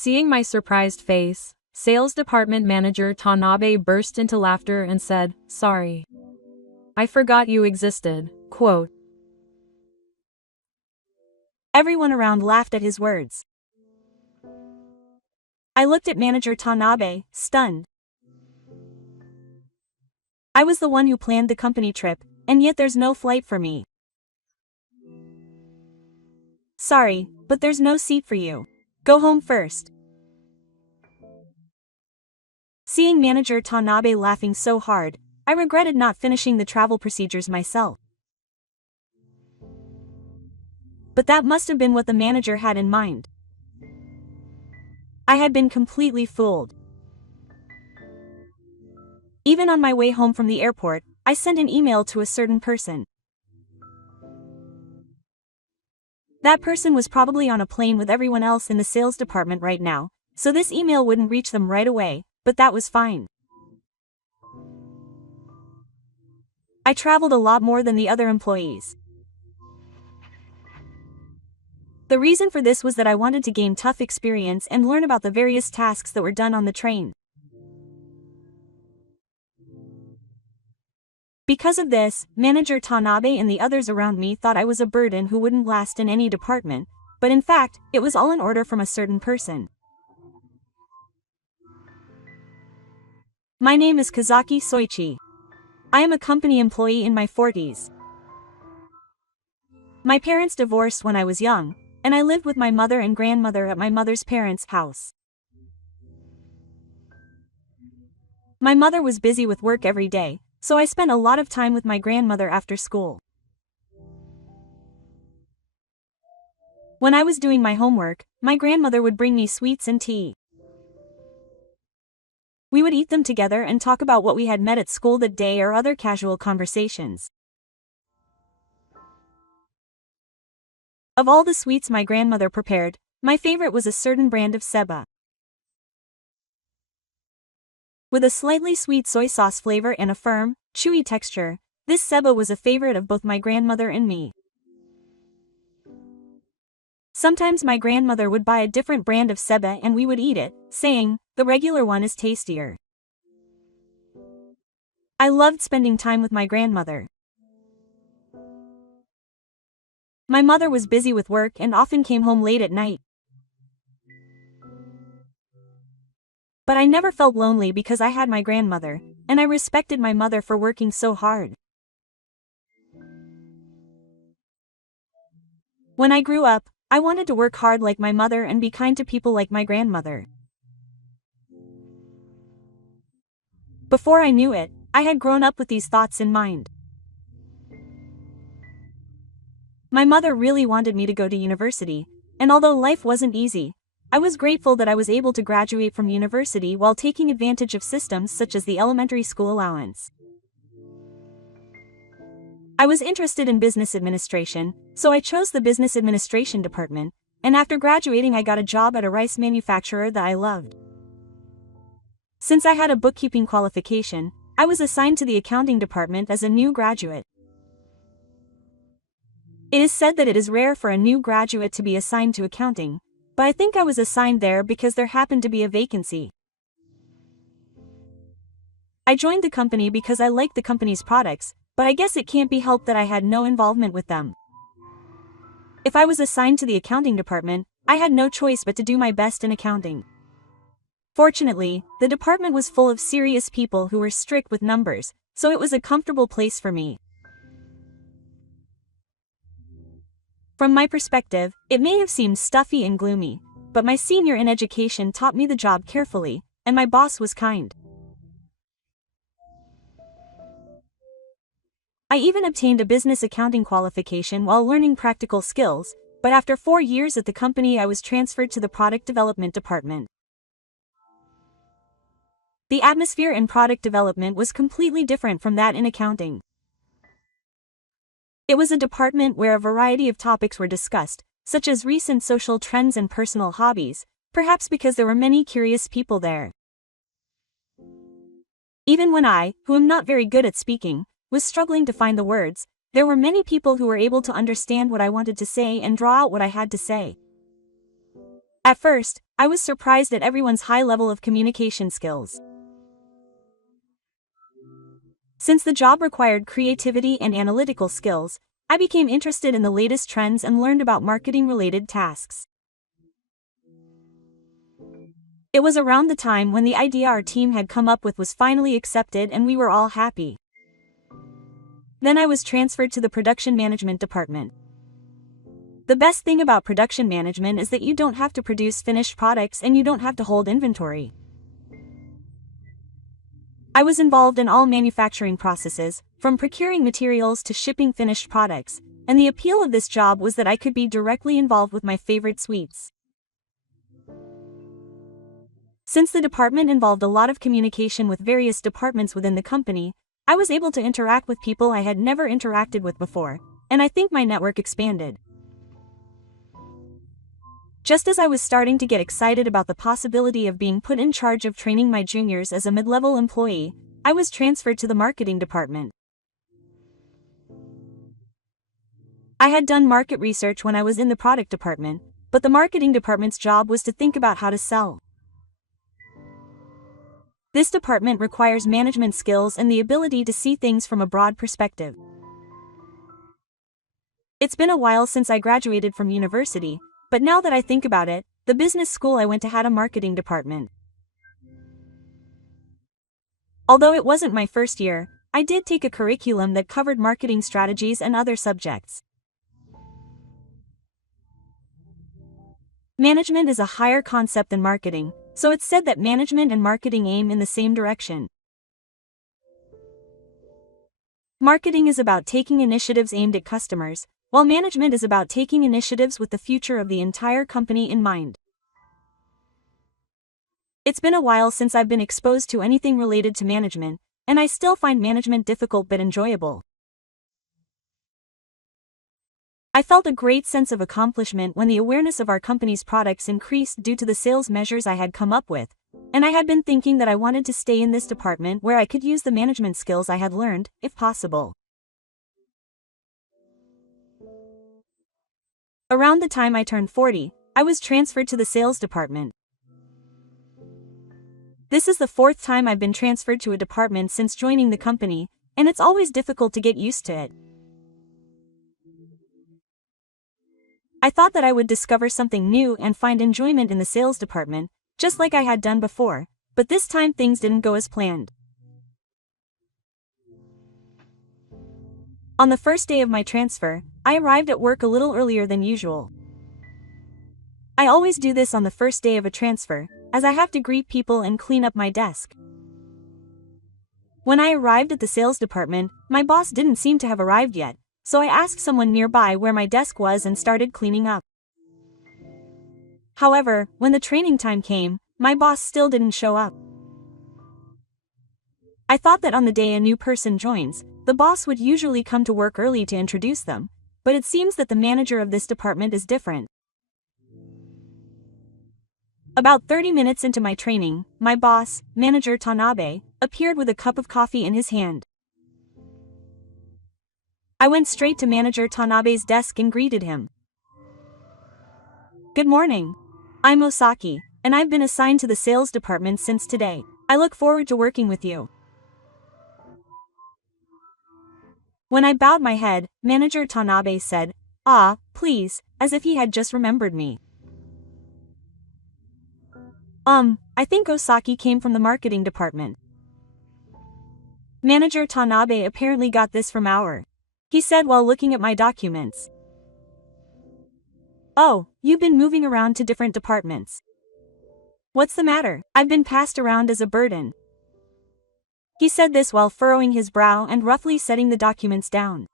Seeing my surprised face, sales department manager Tanabe burst into laughter and said, "Sorry. I forgot you existed." Quote. Everyone around laughed at his words. I looked at manager Tanabe, stunned. I was the one who planned the company trip, and yet there's no flight for me. Sorry, but there's no seat for you. Go home first. Seeing manager Tanabe laughing so hard, I regretted not finishing the travel procedures myself. But that must have been what the manager had in mind. I had been completely fooled. Even on my way home from the airport, I sent an email to a certain person. That person was probably on a plane with everyone else in the sales department right now, so this email wouldn't reach them right away, but that was fine. I traveled a lot more than the other employees. The reason for this was that I wanted to gain tough experience and learn about the various tasks that were done on the train. Because of this, manager Tanabe and the others around me thought I was a burden who wouldn't last in any department, but in fact, it was all an order from a certain person. My name is Kazaki Soichi. I am a company employee in my 40s. My parents divorced when I was young, and I lived with my mother and grandmother at my mother's parents' house. My mother was busy with work every day, so I spent a lot of time with my grandmother after school. When I was doing my homework, my grandmother would bring me sweets and tea. We would eat them together and talk about what we had met at school that day or other casual conversations. Of all the sweets my grandmother prepared, my favorite was a certain brand of seba. With a slightly sweet soy sauce flavor and a firm, chewy texture, this seba was a favorite of both my grandmother and me. Sometimes my grandmother would buy a different brand of seba and we would eat it, saying, "The regular one is tastier." I loved spending time with my grandmother. My mother was busy with work and often came home late at night. But I never felt lonely because I had my grandmother, and I respected my mother for working so hard. When I grew up, I wanted to work hard like my mother and be kind to people like my grandmother. Before I knew it, I had grown up with these thoughts in mind. My mother really wanted me to go to university, and although life wasn't easy, I was grateful that I was able to graduate from university while taking advantage of systems such as the elementary school allowance. I was interested in business administration, so I chose the business administration department, and after graduating I got a job at a rice manufacturer that I loved. Since I had a bookkeeping qualification, I was assigned to the accounting department as a new graduate. It is said that it is rare for a new graduate to be assigned to accounting, but I think I was assigned there because there happened to be a vacancy. I joined the company because I liked the company's products, but I guess it can't be helped that I had no involvement with them. If I was assigned to the accounting department, I had no choice but to do my best in accounting. Fortunately, the department was full of serious people who were strict with numbers, so it was a comfortable place for me. From my perspective, it may have seemed stuffy and gloomy, but my senior in education taught me the job carefully, and my boss was kind. I even obtained a business accounting qualification while learning practical skills, but after 4 years at the company I was transferred to the product development department. The atmosphere in product development was completely different from that in accounting. It was a department where a variety of topics were discussed, such as recent social trends and personal hobbies, perhaps because there were many curious people there. Even when I, who am not very good at speaking, was struggling to find the words, there were many people who were able to understand what I wanted to say and draw out what I had to say. At first, I was surprised at everyone's high level of communication skills. Since the job required creativity and analytical skills, I became interested in the latest trends and learned about marketing-related tasks. It was around the time when the idea our team had come up with was finally accepted and we were all happy. Then I was transferred to the production management department. The best thing about production management is that you don't have to produce finished products and you don't have to hold inventory. I was involved in all manufacturing processes, from procuring materials to shipping finished products, and the appeal of this job was that I could be directly involved with my favorite sweets. Since the department involved a lot of communication with various departments within the company, I was able to interact with people I had never interacted with before, and I think my network expanded. Just as I was starting to get excited about the possibility of being put in charge of training my juniors as a mid-level employee, I was transferred to the marketing department. I had done market research when I was in the product department, but the marketing department's job was to think about how to sell. This department requires management skills and the ability to see things from a broad perspective. It's been a while since I graduated from university, but now that I think about it, the business school I went to had a marketing department. Although it wasn't my first year, I did take a curriculum that covered marketing strategies and other subjects. Management is a higher concept than marketing, so it's said that management and marketing aim in the same direction. Marketing is about taking initiatives aimed at customers, while management is about taking initiatives with the future of the entire company in mind. It's been a while since I've been exposed to anything related to management, and I still find management difficult but enjoyable. I felt a great sense of accomplishment when the awareness of our company's products increased due to the sales measures I had come up with, and I had been thinking that I wanted to stay in this department where I could use the management skills I had learned, if possible. Around the time I turned 40, I was transferred to the sales department. This is the fourth time I've been transferred to a department since joining the company, and it's always difficult to get used to it. I thought that I would discover something new and find enjoyment in the sales department, just like I had done before, but this time things didn't go as planned. On the first day of my transfer, I arrived at work a little earlier than usual. I always do this on the first day of a transfer, as I have to greet people and clean up my desk. When I arrived at the sales department, my boss didn't seem to have arrived yet, so I asked someone nearby where my desk was and started cleaning up. However, when the training time came, my boss still didn't show up. I thought that on the day a new person joins, the boss would usually come to work early to introduce them, but it seems that the manager of this department is different. About 30 minutes into my training, my boss, Manager Tanabe, appeared with a cup of coffee in his hand. I went straight to Manager Tanabe's desk and greeted him. "Good morning. I'm Osaki, and I've been assigned to the sales department since today. I look forward to working with you." When I bowed my head, Manager Tanabe said, "Ah, please," as if he had just remembered me. I think Osaki came from the marketing department." Manager Tanabe apparently got this from he said while looking at my documents. "Oh, you've been moving around to different departments. What's the matter? I've been passed around as a burden." He said this while furrowing his brow and roughly setting the documents down.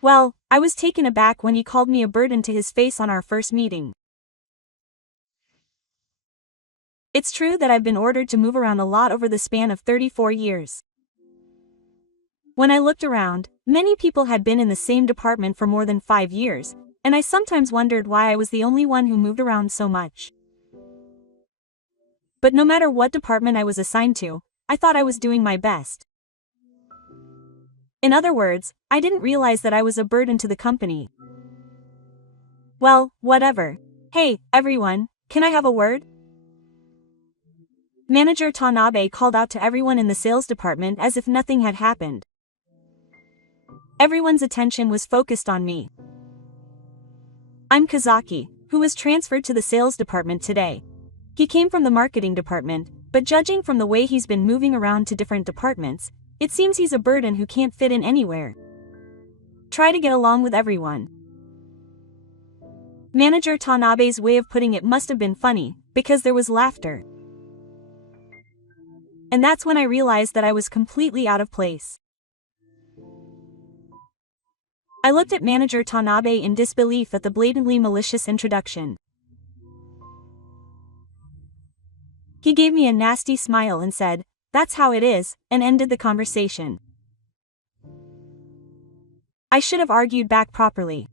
Well, I was taken aback when he called me a burden to his face on our first meeting. It's true that I've been ordered to move around a lot over the span of 34 years. When I looked around, many people had been in the same department for more than 5 years, and I sometimes wondered why I was the only one who moved around so much. But no matter what department I was assigned to, I thought I was doing my best. In other words, I didn't realize that I was a burden to the company. Well, whatever, Hey, everyone, can I have a word? Manager Tanabe called out to everyone in the sales department as if nothing had happened. Everyone's attention was focused on me. I'm Kazaki, who was transferred to the sales department today. He came from the marketing department, but judging from the way he's been moving around to different departments, it seems he's a burden who can't fit in anywhere. Try to get along with everyone. Manager Tanabe's way of putting it must have been funny, because there was laughter. And that's when I realized that I was completely out of place. I looked at Manager Tanabe in disbelief at the blatantly malicious introduction. He gave me a nasty smile and said, "That's how it is," and ended the conversation. I should have argued back properly.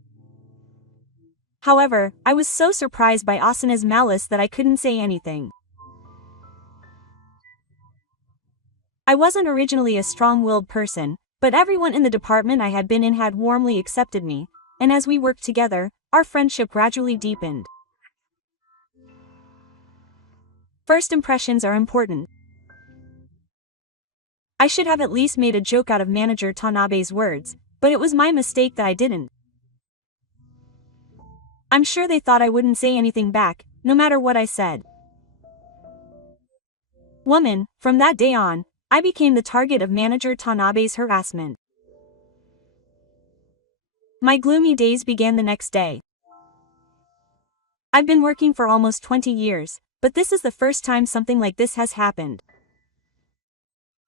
However, I was so surprised by Asana's malice that I couldn't say anything. I wasn't originally a strong-willed person, but everyone in the department I had been in had warmly accepted me, and as we worked together, our friendship gradually deepened. First impressions are important. I should have at least made a joke out of Manager Tanabe's words, but it was my mistake that I didn't. I'm sure they thought I wouldn't say anything back, no matter what I said. Woman, from that day on, I became the target of Manager Tanabe's harassment. My gloomy days began the next day. I've been working for almost 20 years, but this is the first time something like this has happened.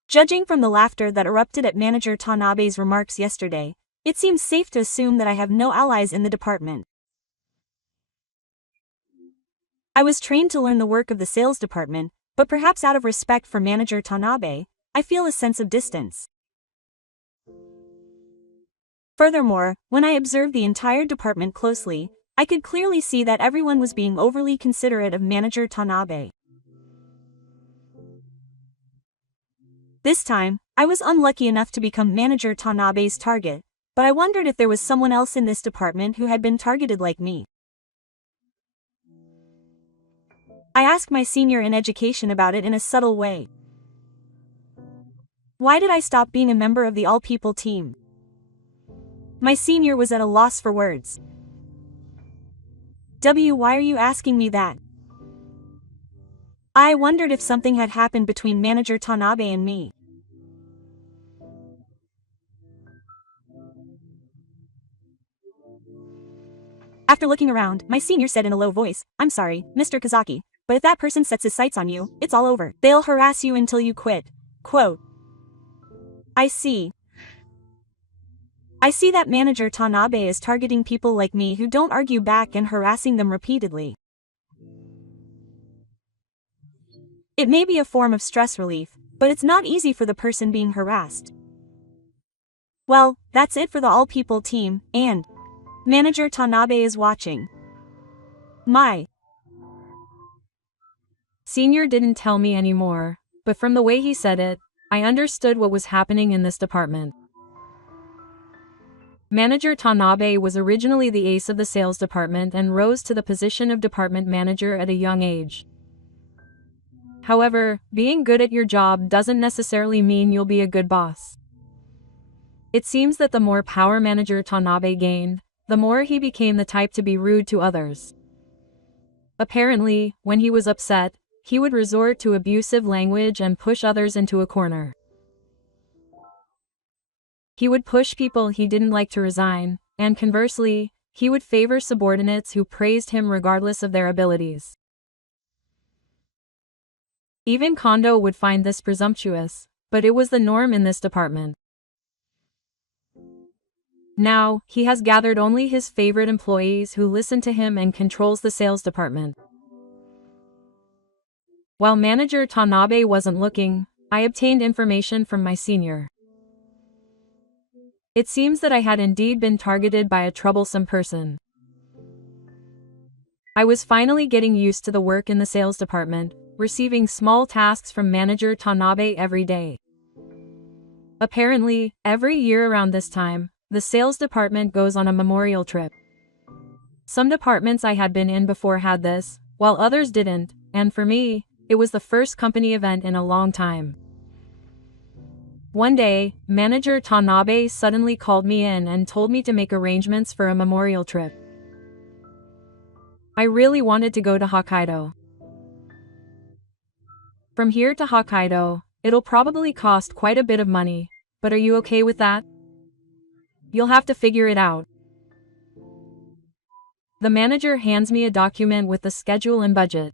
Judging from the laughter that erupted at Manager Tanabe's remarks yesterday, it seems safe to assume that I have no allies in the department. I was trained to learn the work of the sales department, but perhaps out of respect for Manager Tanabe, I feel a sense of distance. Furthermore, when I observed the entire department closely, I could clearly see that everyone was being overly considerate of Manager Tanabe. This time, I was unlucky enough to become Manager Tanabe's target, but I wondered if there was someone else in this department who had been targeted like me. I asked my senior in education about it in a subtle way. Why did I stop being a member of the all-people team? My senior was at a loss for words. Why are you asking me that? I wondered if something had happened between Manager Tanabe and me. After looking around, my senior said in a low voice, "I'm sorry, Mr. Kazaki, but if that person sets his sights on you, it's all over. They'll harass you until you quit." Quote. I see that Manager Tanabe is targeting people like me who don't argue back and harassing them repeatedly. It may be a form of stress relief, but it's not easy for the person being harassed. Well, that's it for the all-people team, and Manager Tanabe is watching. My Senior didn't tell me anymore, but from the way he said it, I understood what was happening in this department. Manager Tanabe was originally the ace of the sales department and rose to the position of department manager at a young age. However, being good at your job doesn't necessarily mean you'll be a good boss. It seems that the more power Manager Tanabe gained, the more he became the type to be rude to others. Apparently, when he was upset, he would resort to abusive language and push others into a corner. He would push people he didn't like to resign, and conversely, he would favor subordinates who praised him regardless of their abilities. Even Kondo would find this presumptuous, but it was the norm in this department. Now, he has gathered only his favorite employees who listen to him and controls the sales department. While Manager Tanabe wasn't looking, I obtained information from my senior. It seems that I had indeed been targeted by a troublesome person. I was finally getting used to the work in the sales department, receiving small tasks from Manager Tanabe every day. Apparently, every year around this time, the sales department goes on a memorial trip. Some departments I had been in before had this, while others didn't, and for me, it was the first company event in a long time. One day, Manager Tanabe suddenly called me in and told me to make arrangements for a memorial trip. I really wanted to go to Hokkaido. From here to Hokkaido, it'll probably cost quite a bit of money, but are you okay with that? You'll have to figure it out. The manager hands me a document with the schedule and budget.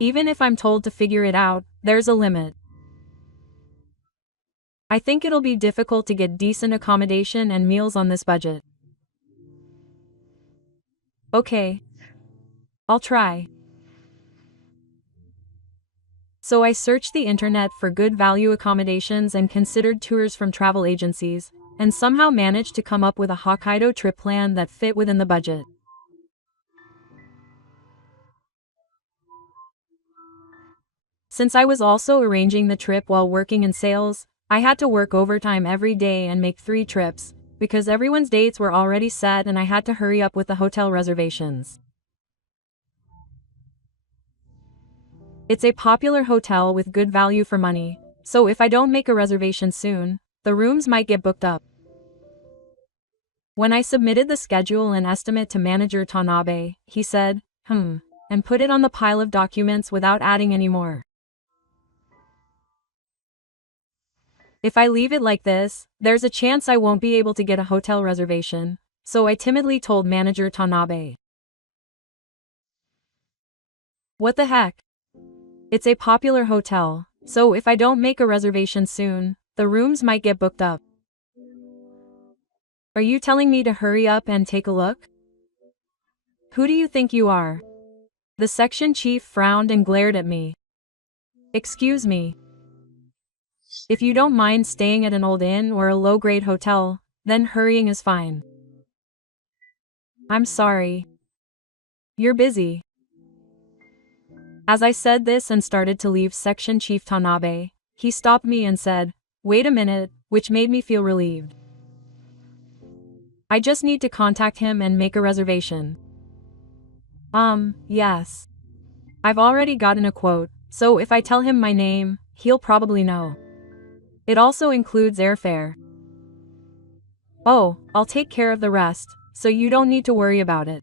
Even if I'm told to figure it out, there's a limit. I think it'll be difficult to get decent accommodation and meals on this budget. Okay. I'll try. So I searched the internet for good value accommodations and considered tours from travel agencies, and somehow managed to come up with a Hokkaido trip plan that fit within the budget. Since I was also arranging the trip while working in sales, I had to work overtime every day and make 3 trips, because everyone's dates were already set and I had to hurry up with the hotel reservations. It's a popular hotel with good value for money, so if I don't make a reservation soon, the rooms might get booked up. When I submitted the schedule and estimate to Manager Tanabe, he said, and put it on the pile of documents without adding any more. If I leave it like this, there's a chance I won't be able to get a hotel reservation, so I timidly told Manager Tanabe. What the heck? It's a popular hotel, so if I don't make a reservation soon, the rooms might get booked up. Are you telling me to hurry up and take a look? Who do you think you are? The section chief frowned and glared at me. Excuse me. If you don't mind staying at an old inn or a low-grade hotel, then hurrying is fine. I'm sorry. You're busy. As I said this and started to leave Section Chief Tanabe, he stopped me and said, "Wait a minute," which made me feel relieved. I just need to contact him and make a reservation. Yes. I've already gotten a quote, so if I tell him my name, he'll probably know. It also includes airfare. Oh, I'll take care of the rest, so you don't need to worry about it.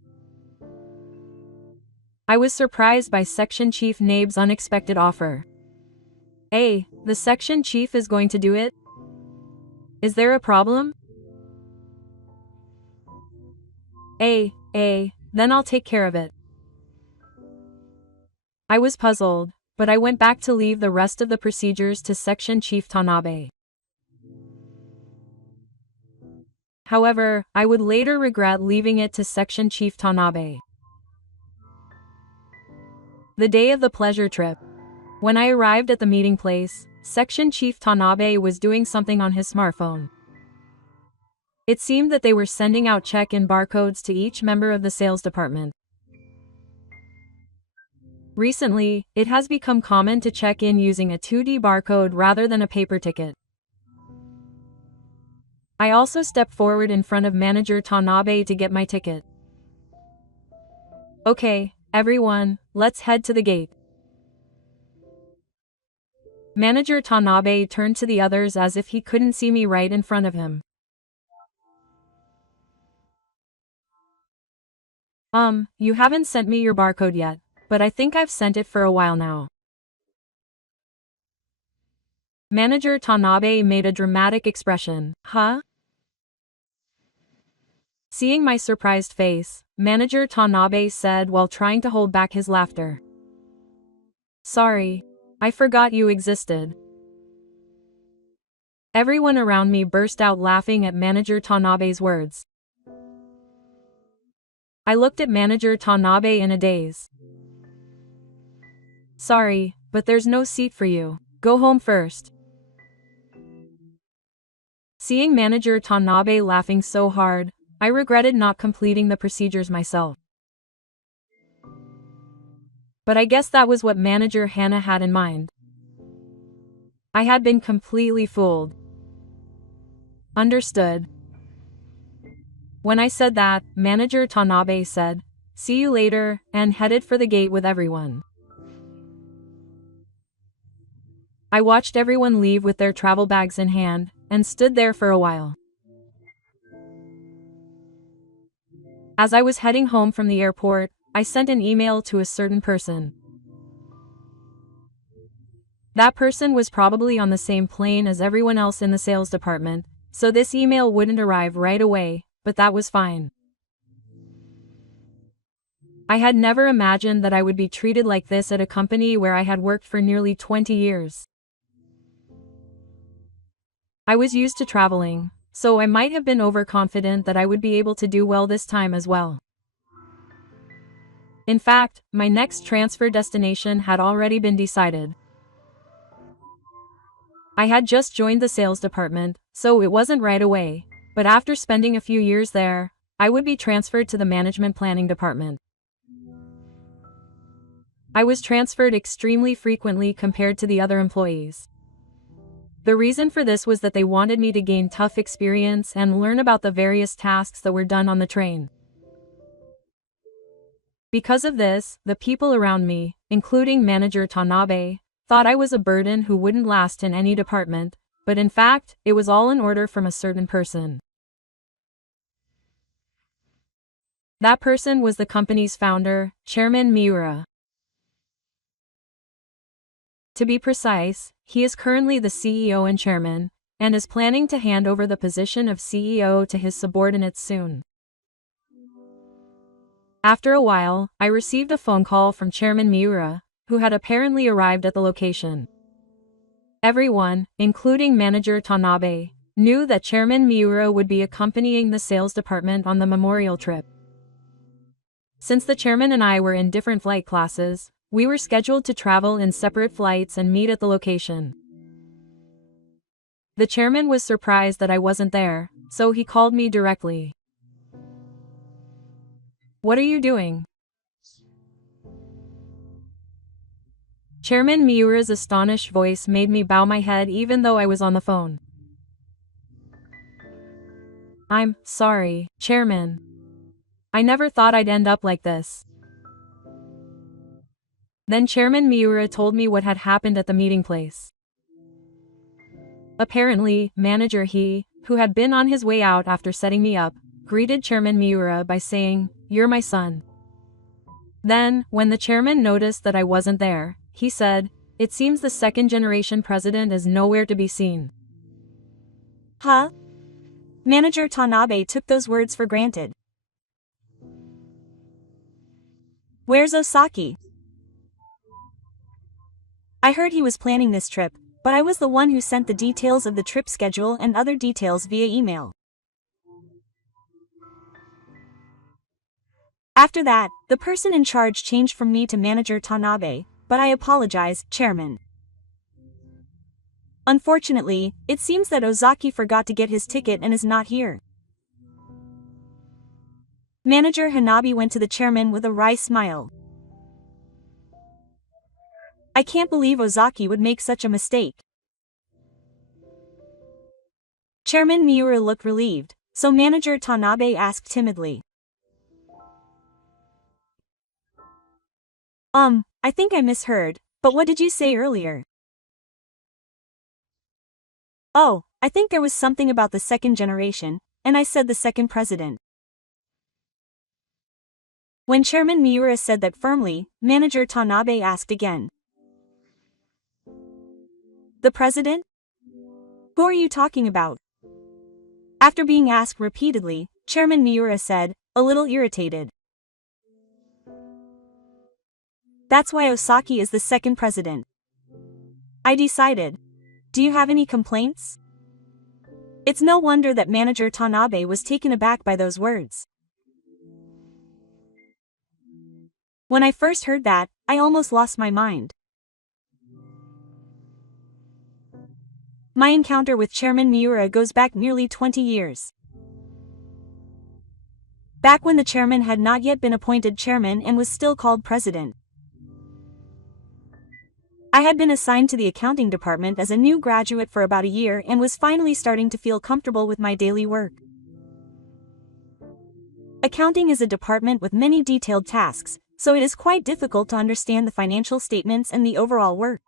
I was surprised by Section Chief Nabe's unexpected offer. Hey, the section chief is going to do it? Is there a problem? Hey, then I'll take care of it. I was puzzled, but I went back to leave the rest of the procedures to Section Chief Tanabe. However, I would later regret leaving it to Section Chief Tanabe. The day of the pleasure trip. When I arrived at the meeting place, Section Chief Tanabe was doing something on his smartphone. It seemed that they were sending out check-in barcodes to each member of the sales department. Recently, it has become common to check in using a 2D barcode rather than a paper ticket. I also stepped forward in front of Manager Tanabe to get my ticket. Okay, everyone, let's head to the gate. Manager Tanabe turned to the others as if he couldn't see me right in front of him. You haven't sent me your barcode yet, but I think I've sent it for a while now. Manager Tanabe made a dramatic expression. Huh? Seeing my surprised face, Manager Tanabe said while trying to hold back his laughter. Sorry, I forgot you existed. Everyone around me burst out laughing at Manager Tanabe's words. I looked at Manager Tanabe in a daze. Sorry, but there's no seat for you. Go home first. Seeing Manager Tanabe laughing so hard, I regretted not completing the procedures myself. But I guess that was what Manager Hannah had in mind. I had been completely fooled. Understood. When I said that, Manager Tanabe said, "See you later," and headed for the gate with everyone. I watched everyone leave with their travel bags in hand, and stood there for a while. As I was heading home from the airport, I sent an email to a certain person. That person was probably on the same plane as everyone else in the sales department, so this email wouldn't arrive right away, but that was fine. I had never imagined that I would be treated like this at a company where I had worked for nearly 20 years. I was used to traveling, so I might have been overconfident that I would be able to do well this time as well. In fact, my next transfer destination had already been decided. I had just joined the sales department, so it wasn't right away, but after spending a few years there, I would be transferred to the management planning department. I was transferred extremely frequently compared to the other employees. The reason for this was that they wanted me to gain tough experience and learn about the various tasks that were done on the train. Because of this, the people around me, including Manager Tanabe, thought I was a burden who wouldn't last in any department, but in fact, it was all an order from a certain person. That person was the company's founder, Chairman Miura. To be precise, he is currently the CEO and chairman, and is planning to hand over the position of CEO to his subordinates soon. After a while, I received a phone call from Chairman Miura, who had apparently arrived at the location. Everyone, including Manager Tanabe, knew that Chairman Miura would be accompanying the sales department on the memorial trip. Since the chairman and I were in different flight classes, we were scheduled to travel in separate flights and meet at the location. The chairman was surprised that I wasn't there, so he called me directly. "What are you doing?" Chairman Miura's astonished voice made me bow my head even though I was on the phone. "I'm sorry, Chairman. I never thought I'd end up like this." Then Chairman Miura told me what had happened at the meeting place. Apparently, Manager He, who had been on his way out after setting me up, greeted Chairman Miura by saying, "You're my son." Then, when the chairman noticed that I wasn't there, he said, "It seems the second-generation president is nowhere to be seen." Huh? Manager Tanabe took those words for granted. "Where's Osaki?" I heard he was planning this trip, but I was the one who sent the details of the trip schedule and other details via email. After that, the person in charge changed from me to Manager Tanabe, but I apologize, Chairman. Unfortunately, it seems that Ozaki forgot to get his ticket and is not here. Manager Hanabi went to the chairman with a wry smile. "I can't believe Ozaki would make such a mistake." Chairman Miura looked relieved, so Manager Tanabe asked timidly. I think I misheard, but what did you say earlier?" "Oh, I think there was something about the second generation, and I said the second president." When Chairman Miura said that firmly, Manager Tanabe asked again. "The president? Who are you talking about?" After being asked repeatedly, Chairman Miura said, a little irritated. "That's why Osaki is the second president. I decided. Do you have any complaints?" It's no wonder that Manager Tanabe was taken aback by those words. When I first heard that, I almost lost my mind. My encounter with Chairman Miura goes back nearly 20 years. Back when the chairman had not yet been appointed chairman and was still called president. I had been assigned to the accounting department as a new graduate for about a year and was finally starting to feel comfortable with my daily work. Accounting is a department with many detailed tasks, so it is quite difficult to understand the financial statements and the overall work.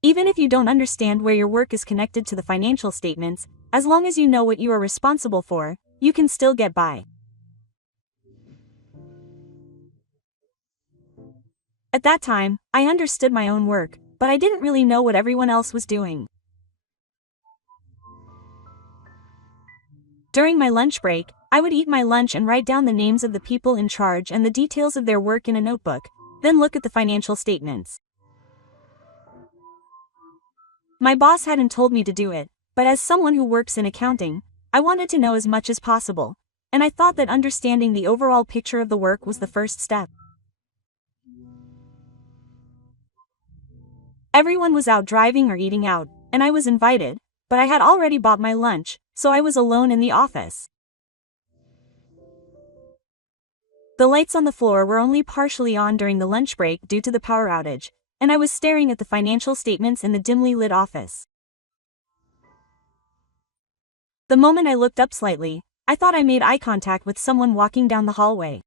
Even if you don't understand where your work is connected to the financial statements, as long as you know what you are responsible for, you can still get by. At that time, I understood my own work, but I didn't really know what everyone else was doing. During my lunch break, I would eat my lunch and write down the names of the people in charge and the details of their work in a notebook, then look at the financial statements. My boss hadn't told me to do it, but as someone who works in accounting, I wanted to know as much as possible, and I thought that understanding the overall picture of the work was the first step. Everyone was out driving or eating out, and I was invited, but I had already bought my lunch, so I was alone in the office. The lights on the floor were only partially on during the lunch break due to the power outage, and I was staring at the financial statements in the dimly lit office. The moment I looked up slightly, I thought I made eye contact with someone walking down the hallway.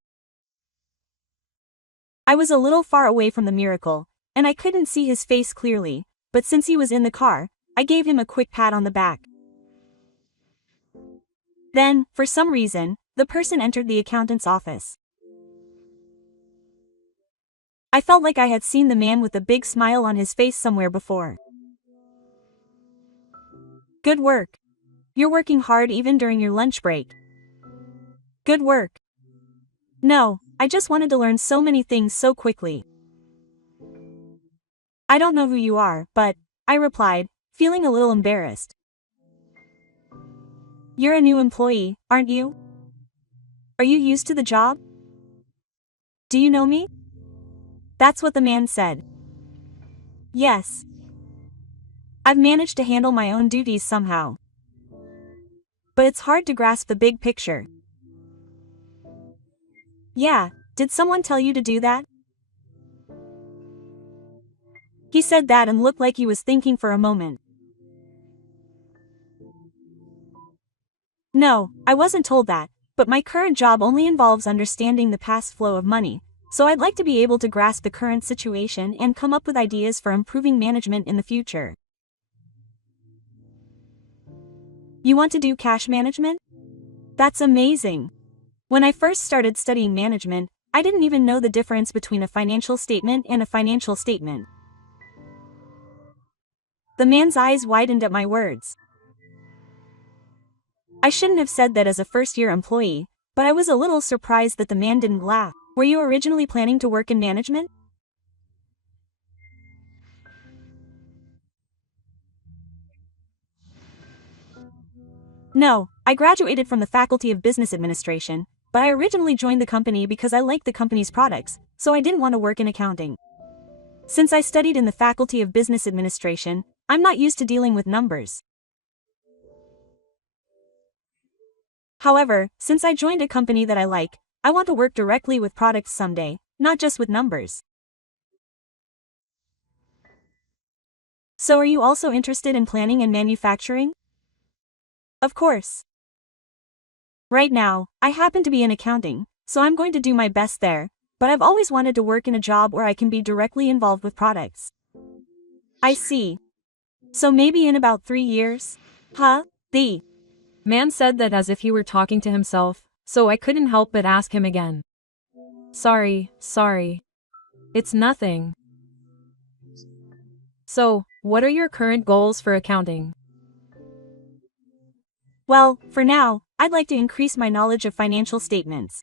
I was a little far away from the miracle, and I couldn't see his face clearly, but since he was in the car, I gave him a quick pat on the back. Then, for some reason, the person entered the accountant's office. I felt like I had seen the man with the big smile on his face somewhere before. Good work. You're working hard even during your lunch break. Good work. No, I just wanted to learn so many things so quickly. I don't know who you are, but, I replied, feeling a little embarrassed. You're a new employee, aren't you? Are you used to the job? Do you know me? That's what the man said. Yes. I've managed to handle my own duties somehow. But it's hard to grasp the big picture. Yeah, did someone tell you to do that? He said that and looked like he was thinking for a moment. No, I wasn't told that, but my current job only involves understanding the past flow of money, so I'd like to be able to grasp the current situation and come up with ideas for improving management in the future. You want to do cash management? That's amazing. When I first started studying management, I didn't even know the difference between a financial statement and a financial statement. The man's eyes widened at my words. I shouldn't have said that as a first-year employee, but I was a little surprised that the man didn't laugh. Were you originally planning to work in management? No, I graduated from the Faculty of Business Administration, but I originally joined the company because I liked the company's products, so I didn't want to work in accounting. Since I studied in the Faculty of Business Administration, I'm not used to dealing with numbers. However, since I joined a company that I like, I want to work directly with products someday, not just with numbers. So are you also interested in planning and manufacturing? Of course. Right now, I happen to be in accounting, so I'm going to do my best there, but I've always wanted to work in a job where I can be directly involved with products. I see. So maybe in about 3 years? Huh? The man said that as if he were talking to himself, so I couldn't help but ask him again. Sorry. It's nothing. So, what are your current goals for accounting? Well, for now, I'd like to increase my knowledge of financial statements.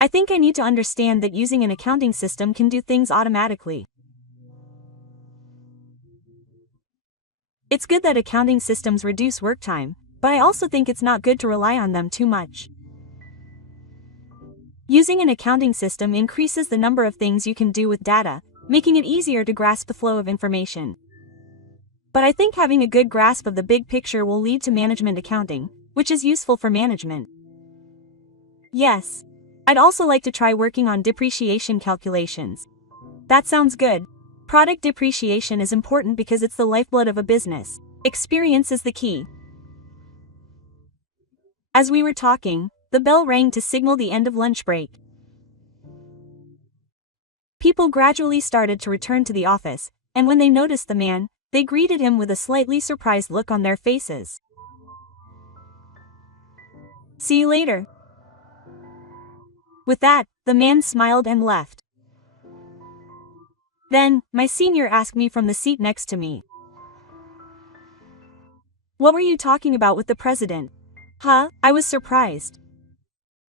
I think I need to understand that using an accounting system can do things automatically. It's good that accounting systems reduce work time, but I also think it's not good to rely on them too much. Using an accounting system increases the number of things you can do with data, making it easier to grasp the flow of information. But I think having a good grasp of the big picture will lead to management accounting, which is useful for management. Yes. I'd also like to try working on depreciation calculations. That sounds good. Product depreciation is important because it's the lifeblood of a business. Experience is the key. As we were talking, the bell rang to signal the end of lunch break. People gradually started to return to the office, and when they noticed the man, they greeted him with a slightly surprised look on their faces. "See you later." With that, the man smiled and left. Then, my senior asked me from the seat next to me, "What were you talking about with the president?" Huh? I was surprised.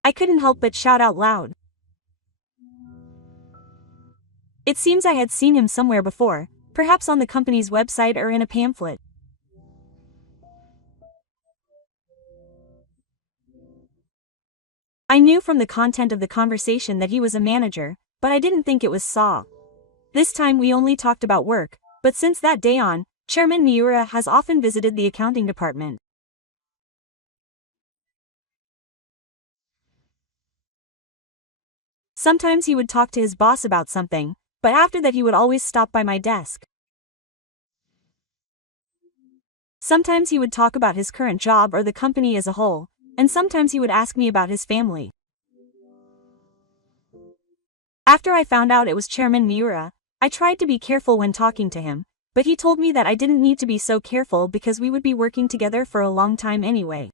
I couldn't help but shout out loud. It seems I had seen him somewhere before, perhaps on the company's website or in a pamphlet. I knew from the content of the conversation that he was a manager, but I didn't think it was Saw. This time we only talked about work, but since that day on, Chairman Miura has often visited the accounting department. Sometimes he would talk to his boss about something, but after that he would always stop by my desk. Sometimes he would talk about his current job or the company as a whole, and sometimes he would ask me about his family. After I found out it was Chairman Miura, I tried to be careful when talking to him, but he told me that I didn't need to be so careful because we would be working together for a long time anyway.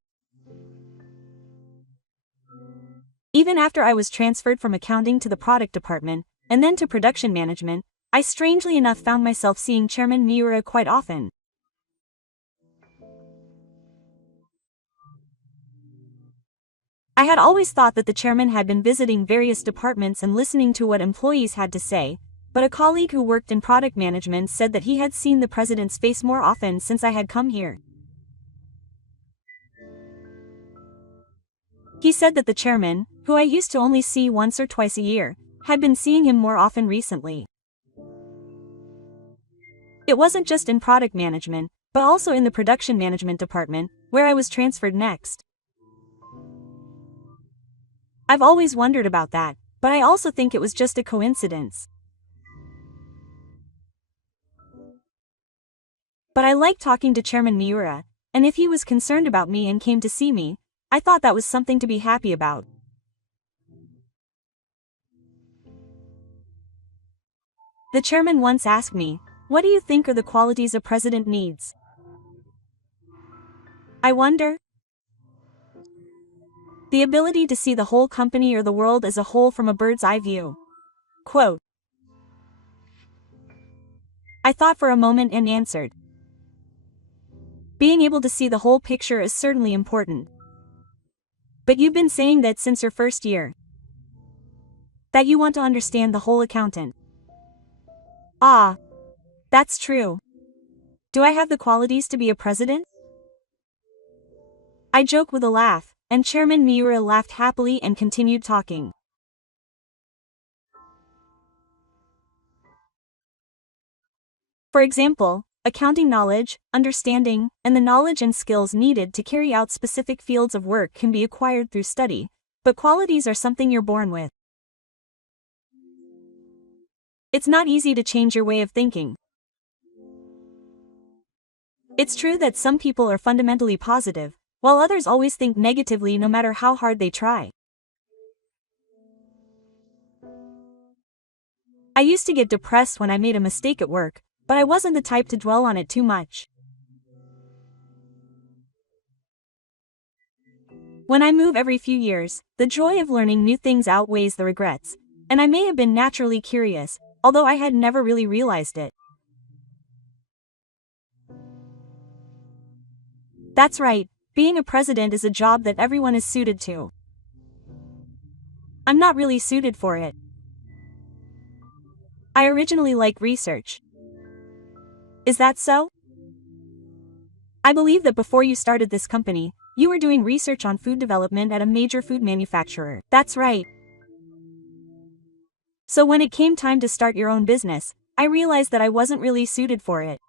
Even after I was transferred from accounting to the product department, and then to production management, I strangely enough found myself seeing Chairman Miura quite often. I had always thought that the chairman had been visiting various departments and listening to what employees had to say, but a colleague who worked in product management said that he had seen the president's face more often since I had come here. He said that the chairman, who I used to only see once or twice a year, had been seeing him more often recently. It wasn't just in product management, but also in the production management department, where I was transferred next. I've always wondered about that, but I also think it was just a coincidence. But I liked talking to Chairman Miura, and if he was concerned about me and came to see me, I thought that was something to be happy about. The chairman once asked me, "What do you think are the qualities a president needs?" I wonder. The ability to see the whole company or the world as a whole from a bird's eye view. Quote. I thought for a moment and answered. Being able to see the whole picture is certainly important. But you've been saying that since your first year. That you want to understand the whole accountant. Ah. That's true. Do I have the qualities to be a president? I joked with a laugh, and Chairman Miura laughed happily and continued talking. For example, accounting knowledge, understanding, and the knowledge and skills needed to carry out specific fields of work can be acquired through study, but qualities are something you're born with. It's not easy to change your way of thinking. It's true that some people are fundamentally positive, while others always think negatively no matter how hard they try. I used to get depressed when I made a mistake at work, but I wasn't the type to dwell on it too much. When I move every few years, the joy of learning new things outweighs the regrets, and I may have been naturally curious, although I had never really realized it. That's right, being a president is a job that everyone is suited to. I'm not really suited for it. I originally like research. Is that so? I believe that before you started this company, you were doing research on food development at a major food manufacturer. That's right. So when it came time to start your own business, I realized that I wasn't really suited for it.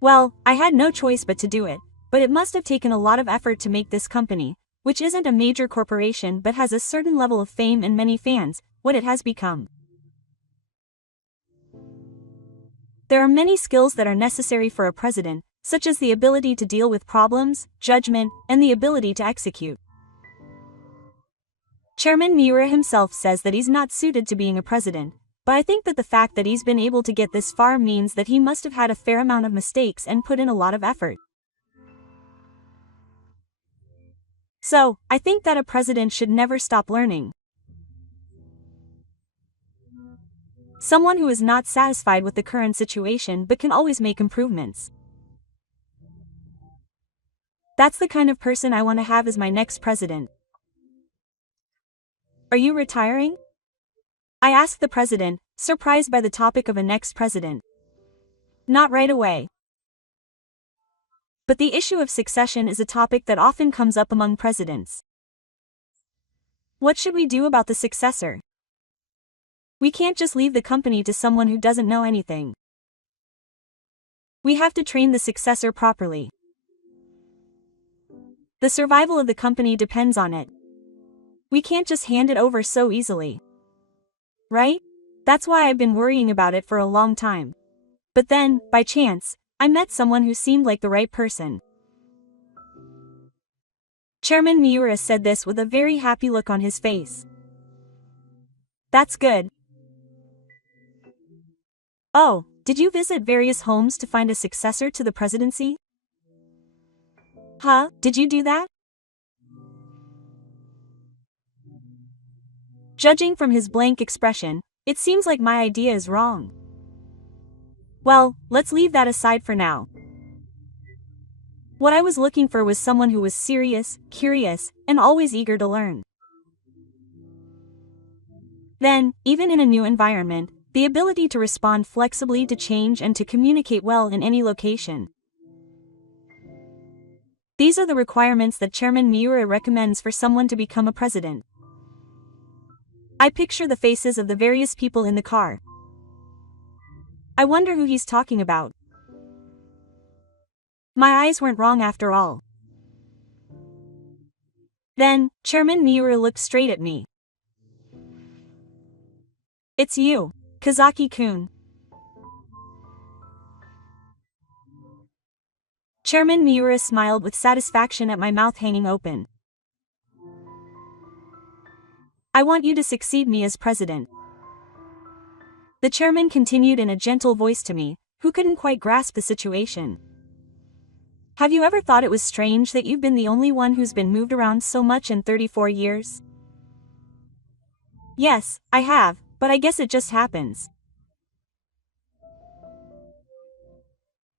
Well, I had no choice but to do it, but it must have taken a lot of effort to make this company, which isn't a major corporation but has a certain level of fame and many fans, what it has become. There are many skills that are necessary for a president, such as the ability to deal with problems, judgment, and the ability to execute. Chairman Miura himself says that he's not suited to being a president, but I think that the fact that he's been able to get this far means that he must have had a fair amount of mistakes and put in a lot of effort. So, I think that a president should never stop learning. Someone who is not satisfied with the current situation but can always make improvements. That's the kind of person I want to have as my next president. Are you retiring? I asked the president, surprised by the topic of a next president. Not right away. But the issue of succession is a topic that often comes up among presidents. What should we do about the successor? We can't just leave the company to someone who doesn't know anything. We have to train the successor properly. The survival of the company depends on it. We can't just hand it over so easily. Right? That's why I've been worrying about it for a long time. But then, by chance, I met someone who seemed like the right person. Chairman Miura said this with a very happy look on his face. That's good. Oh, did you visit various homes to find a successor to the presidency? Huh, did you do that? Judging from his blank expression, it seems like my idea is wrong. Well, let's leave that aside for now. What I was looking for was someone who was serious, curious, and always eager to learn. Then, even in a new environment, the ability to respond flexibly to change and to communicate well in any location. These are the requirements that Chairman Miura recommends for someone to become a president. I picture the faces of the various people in the car. I wonder who he's talking about. My eyes weren't wrong after all. Then, Chairman Miura looked straight at me. It's you, Kazaki-kun. Chairman Miura smiled with satisfaction at my mouth hanging open. I want you to succeed me as president. The chairman continued in a gentle voice to me, who couldn't quite grasp the situation. Have you ever thought it was strange that you've been the only one who's been moved around so much in 34 years? Yes, I have, but I guess it just happens.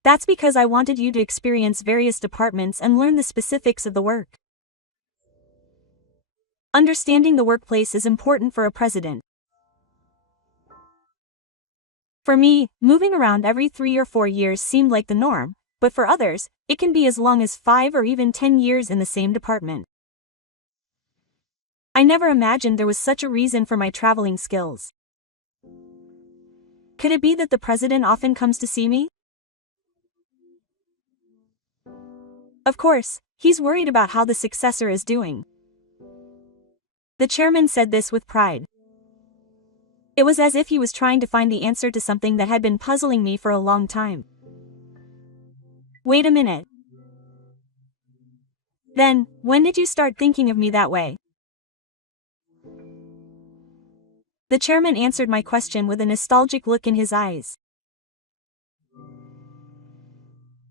That's because I wanted you to experience various departments and learn the specifics of the work. Understanding the workplace is important for a president. For me, moving around every 3 or 4 years seemed like the norm, but for others, it can be as long as 5 or even 10 years in the same department. I never imagined there was such a reason for my traveling skills. Could it be that the president often comes to see me? Of course, he's worried about how the successor is doing. The chairman said this with pride. It was as if he was trying to find the answer to something that had been puzzling me for a long time. Wait a minute. Then, when did you start thinking of me that way? The chairman answered my question with a nostalgic look in his eyes.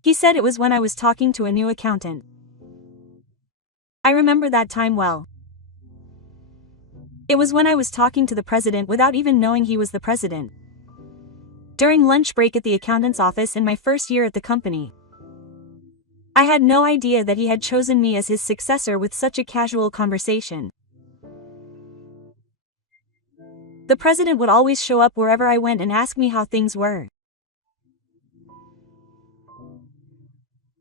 He said it was when I was talking to a new accountant. I remember that time well. It was when I was talking to the president without even knowing he was the president. During lunch break at the accountant's office in my first year at the company. I had no idea that he had chosen me as his successor with such a casual conversation. The president would always show up wherever I went and ask me how things were.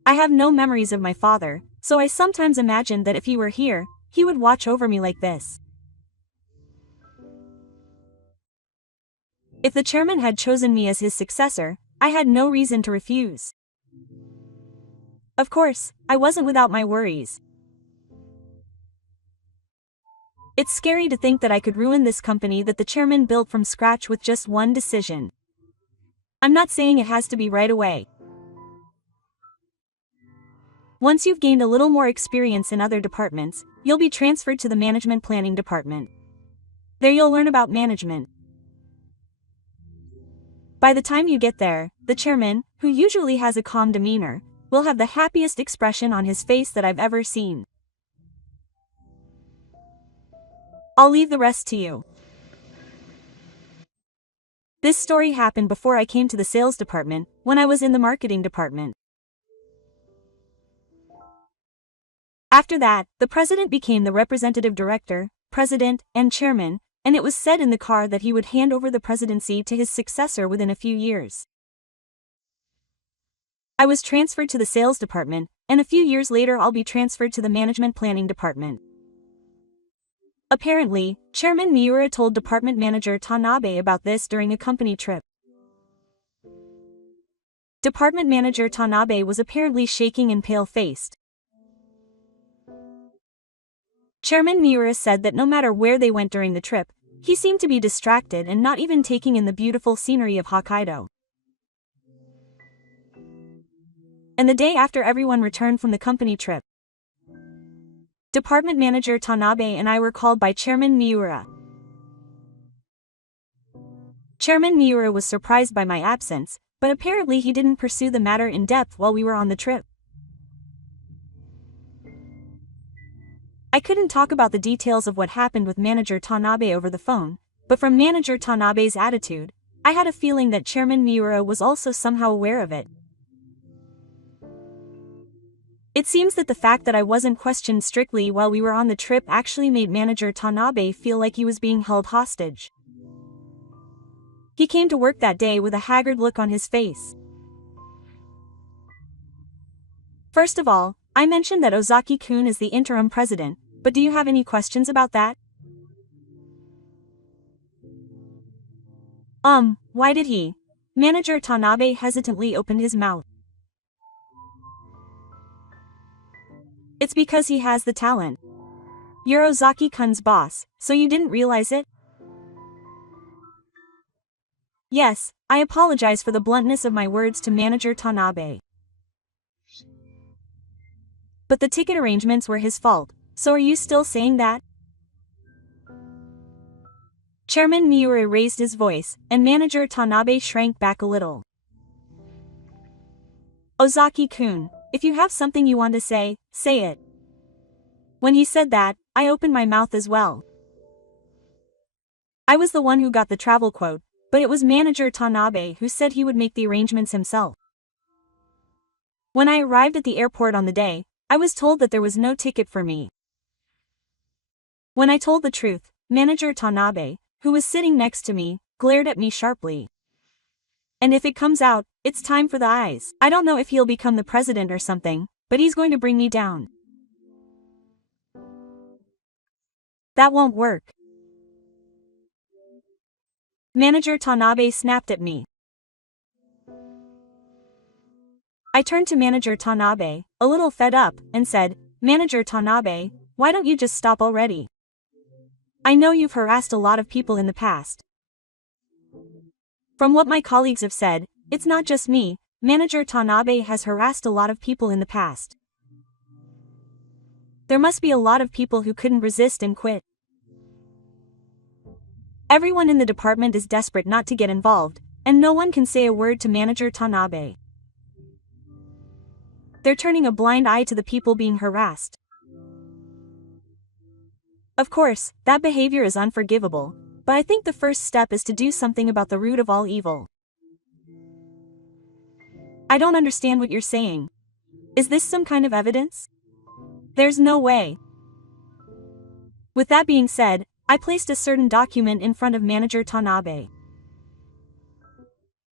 I have no memories of my father, so I sometimes imagined that if he were here, he would watch over me like this. If the chairman had chosen me as his successor, I had no reason to refuse. Of course, I wasn't without my worries. It's scary to think that I could ruin this company that the chairman built from scratch with just one decision. I'm not saying it has to be right away. Once you've gained a little more experience in other departments, you'll be transferred to the management planning department. There you'll learn about management. By the time you get there, the chairman, who usually has a calm demeanor, will have the happiest expression on his face that I've ever seen. I'll leave the rest to you. This story happened before I came to the sales department, when I was in the marketing department. After that, the president became the representative director, president, and chairman, and it was said in the car that he would hand over the presidency to his successor within a few years. I was transferred to the sales department, and a few years later I'll be transferred to the management planning department. Apparently, Chairman Miura told department manager Tanabe about this during a company trip. Department manager Tanabe was apparently shaking and pale-faced. Chairman Miura said that no matter where they went during the trip, he seemed to be distracted and not even taking in the beautiful scenery of Hokkaido. And the day after everyone returned from the company trip, Department Manager Tanabe and I were called by Chairman Miura. Chairman Miura was surprised by my absence, but apparently he didn't pursue the matter in depth while we were on the trip. I couldn't talk about the details of what happened with Manager Tanabe over the phone, but from Manager Tanabe's attitude, I had a feeling that Chairman Miura was also somehow aware of it. It seems that the fact that I wasn't questioned strictly while we were on the trip actually made Manager Tanabe feel like he was being held hostage. He came to work that day with a haggard look on his face. First of all, I mentioned that Ozaki-kun is the interim president, but do you have any questions about that? Why did he? Manager Tanabe hesitantly opened his mouth. It's because he has the talent. You're Ozaki-kun's boss, so you didn't realize it? Yes, I apologize for the bluntness of my words to Manager Tanabe. But the ticket arrangements were his fault, so are you still saying that? Chairman Miura raised his voice, and Manager Tanabe shrank back a little. Ozaki-kun, if you have something you want to say it. When he said that, I opened my mouth as well. I was the one who got the travel quote, but it was Manager Tanabe who said he would make the arrangements himself. When I arrived at the airport on the day, I was told that there was no ticket for me. When I told the truth, Manager Tanabe, who was sitting next to me, glared at me sharply. And if it comes out, it's time for the eyes. I don't know if he'll become the president or something, but he's going to bring me down. That won't work. Manager Tanabe snapped at me. I turned to Manager Tanabe, a little fed up, and said, Manager Tanabe, why don't you just stop already? I know you've harassed a lot of people in the past. From what my colleagues have said, it's not just me, Manager Tanabe has harassed a lot of people in the past. There must be a lot of people who couldn't resist and quit. Everyone in the department is desperate not to get involved, and no one can say a word to Manager Tanabe. They're turning a blind eye to the people being harassed. Of course, that behavior is unforgivable, but I think the first step is to do something about the root of all evil. I don't understand what you're saying. Is this some kind of evidence? There's no way. With that being said, I placed a certain document in front of Manager Tanabe.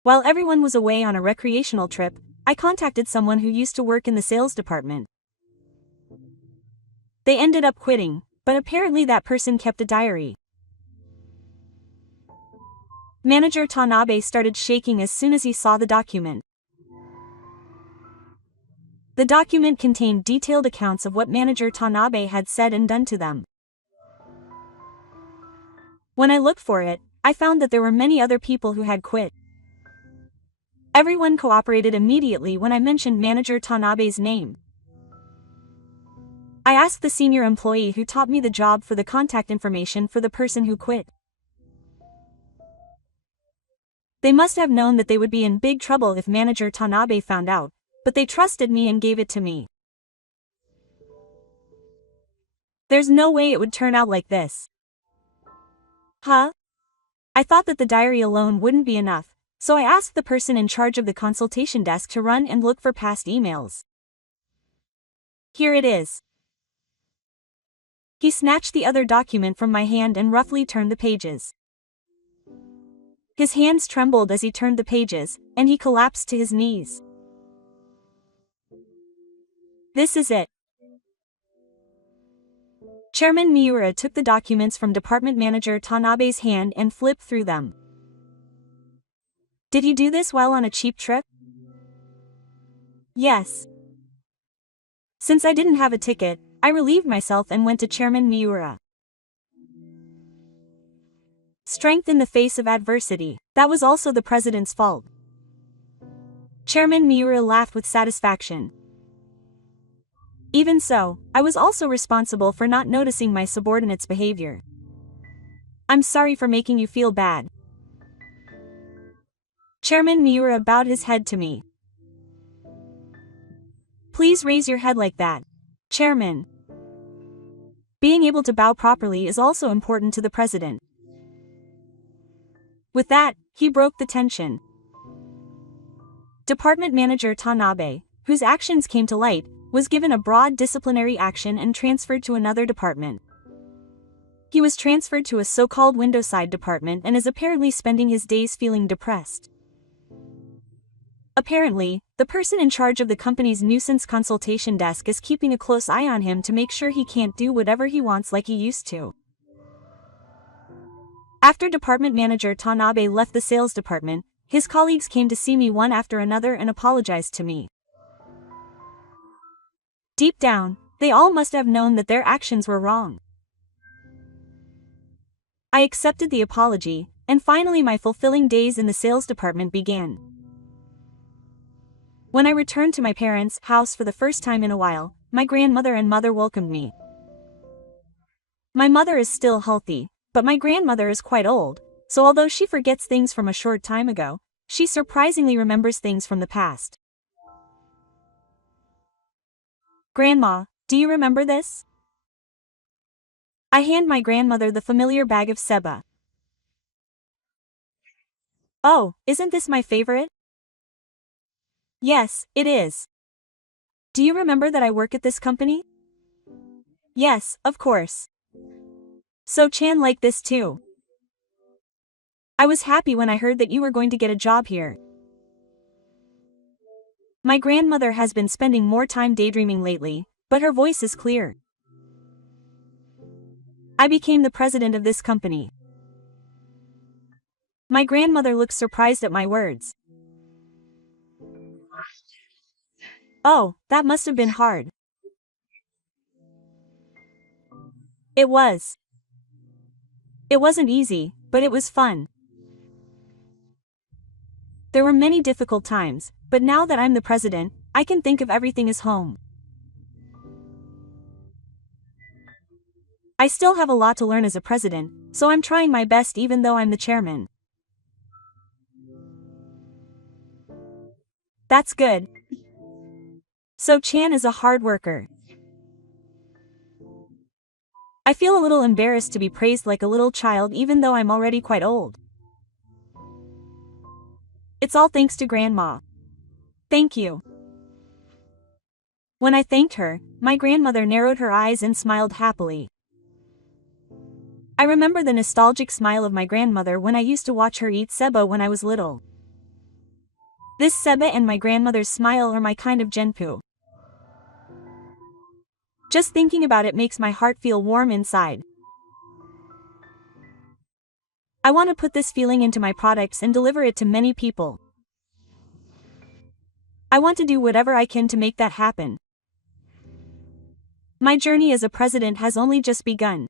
While everyone was away on a recreational trip, I contacted someone who used to work in the sales department. They ended up quitting, but apparently that person kept a diary. Manager Tanabe started shaking as soon as he saw the document. The document contained detailed accounts of what Manager Tanabe had said and done to them. When I looked for it, I found that there were many other people who had quit. Everyone cooperated immediately when I mentioned Manager Tanabe's name. I asked the senior employee who taught me the job for the contact information for the person who quit. They must have known that they would be in big trouble if Manager Tanabe found out, but they trusted me and gave it to me. There's no way it would turn out like this. Huh? I thought that the diary alone wouldn't be enough, so I asked the person in charge of the consultation desk to run and look for past emails. Here it is. He snatched the other document from my hand and roughly turned the pages. His hands trembled as he turned the pages, and he collapsed to his knees. This is it. Chairman Miura took the documents from Department Manager Tanabe's hand and flipped through them. Did he do this while on a cheap trip? Yes. Since I didn't have a ticket, I relieved myself and went to Chairman Miura. Strength in the face of adversity, that was also the president's fault. Chairman Miura laughed with satisfaction. Even so, I was also responsible for not noticing my subordinate's behavior. I'm sorry for making you feel bad. Chairman Miura bowed his head to me. Please raise your head like that, Chairman. Being able to bow properly is also important to the president. With that, he broke the tension. Department Manager Tanabe, whose actions came to light, was given a broad disciplinary action and transferred to another department. He was transferred to a so-called windowside department and is apparently spending his days feeling depressed. Apparently, the person in charge of the company's nuisance consultation desk is keeping a close eye on him to make sure he can't do whatever he wants like he used to. After Department Manager Tanabe left the sales department, his colleagues came to see me one after another and apologized to me. Deep down, they all must have known that their actions were wrong. I accepted the apology, and finally my fulfilling days in the sales department began. When I returned to my parents' house for the first time in a while, my grandmother and mother welcomed me. My mother is still healthy, but my grandmother is quite old, so although she forgets things from a short time ago, she surprisingly remembers things from the past. Grandma, do you remember this? I hand my grandmother the familiar bag of seba. Oh, isn't this my favorite? Yes, it is. Do you remember that I work at this company? Yes, of course. So Chan liked this too. I was happy when I heard that you were going to get a job here. My grandmother has been spending more time daydreaming lately, but her voice is clear. I became the president of this company. My grandmother looks surprised at my words. Oh, that must have been hard. It was. It wasn't easy, but it was fun. There were many difficult times, but now that I'm the president, I can think of everything as home. I still have a lot to learn as a president, so I'm trying my best even though I'm the chairman. That's good. So Chan is a hard worker. I feel a little embarrassed to be praised like a little child even though I'm already quite old. It's all thanks to Grandma. Thank you. When I thanked her, my grandmother narrowed her eyes and smiled happily. I remember the nostalgic smile of my grandmother when I used to watch her eat seba when I was little. This seba and my grandmother's smile are my kind of genpu. Just thinking about it makes my heart feel warm inside. I want to put this feeling into my products and deliver it to many people. I want to do whatever I can to make that happen. My journey as a president has only just begun.